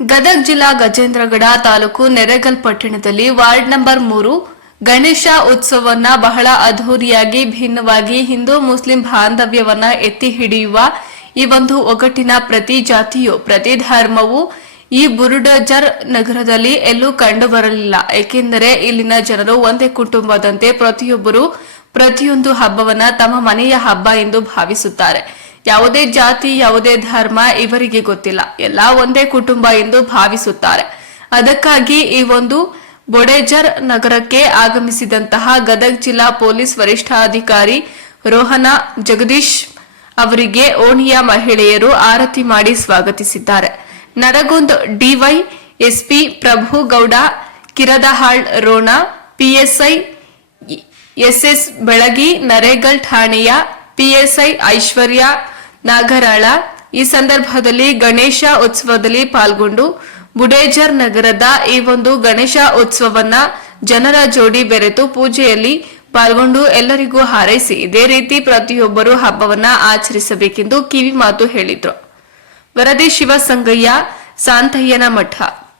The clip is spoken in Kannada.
ಗದಗ ಜಿಲ್ಲಾ ಗಜೇಂದ್ರಗಡ ತಾಲೂಕು ನೆರೆಗಲ್ ಪಟ್ಟಣದಲ್ಲಿ ವಾರ್ಡ್ ನಂಬರ್ ಮೂರು. ಗಣೇಶ ಉತ್ಸವವನ್ನ ಬಹಳ ಅದ್ಧೂರಿಯಾಗಿ, ಭಿನ್ನವಾಗಿ ಹಿಂದೂ ಮುಸ್ಲಿಂ ಬಾಂಧವ್ಯವನ್ನ ಎತ್ತಿ ಹಿಡಿಯುವ ಈ ಒಂದು ಒಗ್ಗಟ್ಟಿನ ಪ್ರತಿ ಜಾತಿಯು, ಪ್ರತಿ ಧರ್ಮವು ಈ ಬುರುಡಜರ್ ನಗರದಲ್ಲಿ ಎಲ್ಲೂ ಕಂಡು ಬರಲಿಲ್ಲ ಏಕೆಂದರೆ ಇಲ್ಲಿನ ಜನರು ಒಂದೇ ಕುಟುಂಬದಂತೆ ಪ್ರತಿಯೊಬ್ಬರು ಪ್ರತಿಯೊಂದು ಹಬ್ಬವನ್ನ ತಮ್ಮ ಮನೆಯ ಹಬ್ಬ ಎಂದು ಭಾವಿಸುತ್ತಾರೆ. ಯಾವುದೇ ಜಾತಿ, ಯಾವುದೇ ಧರ್ಮ ಇವರಿಗೆ ಗೊತ್ತಿಲ್ಲ. ಎಲ್ಲ ಒಂದೇ ಕುಟುಂಬ ಎಂದು ಭಾವಿಸುತ್ತಾರೆ. ಅದಕ್ಕಾಗಿ ಈ ಒಂದು ಬೊಡೇಜರ್ ನಗರಕ್ಕೆ ಆಗಮಿಸಿದಂತಹ ಗದಗ್ ಜಿಲ್ಲಾ ಪೊಲೀಸ್ ವರಿಷ್ಠಾಧಿಕಾರಿ ರೋಹನ ಜಗದೀಶ್ ಅವರಿಗೆ ಓಣಿಯ ಮಹಿಳೆಯರು ಆರತಿ ಮಾಡಿ ಸ್ವಾಗತಿಸಿದ್ದಾರೆ. Naragund DY SP Prabhu Gowda Kiradahal Ron, PSI SS Belagi, Naregal ಠಾಣೆಯ ಪಿಎಸ್ಐ ಐಶ್ವರ್ಯ ನಾಗರಾಳ. ಈ ಸಂದರ್ಭದಲ್ಲಿ ಗಣೇಶ ಉತ್ಸವದಲ್ಲಿ ಪಾಲ್ಗೊಂಡು ಬುಡೇಜರ್ ನಗರದ ಈ ಒಂದು ಗಣೇಶ ಉತ್ಸವವನ್ನ ಜನರ ಜೋಡಿ ಬೆರೆತು ಪೂಜೆಯಲ್ಲಿ ಪಾಲ್ಗೊಂಡು ಎಲ್ಲರಿಗೂ ಹಾರೈಸಿ ಇದೇ ರೀತಿ ಪ್ರತಿಯೊಬ್ಬರು ಹಬ್ಬವನ್ನ ಆಚರಿಸಬೇಕೆಂದು ಕಿವಿ ಮಾತು ಹೇಳಿದ್ರು. ವರದಿ ಶಿವಸಂಗಯ್ಯ, ಸಾಂತಯ್ಯನ ಮಠ.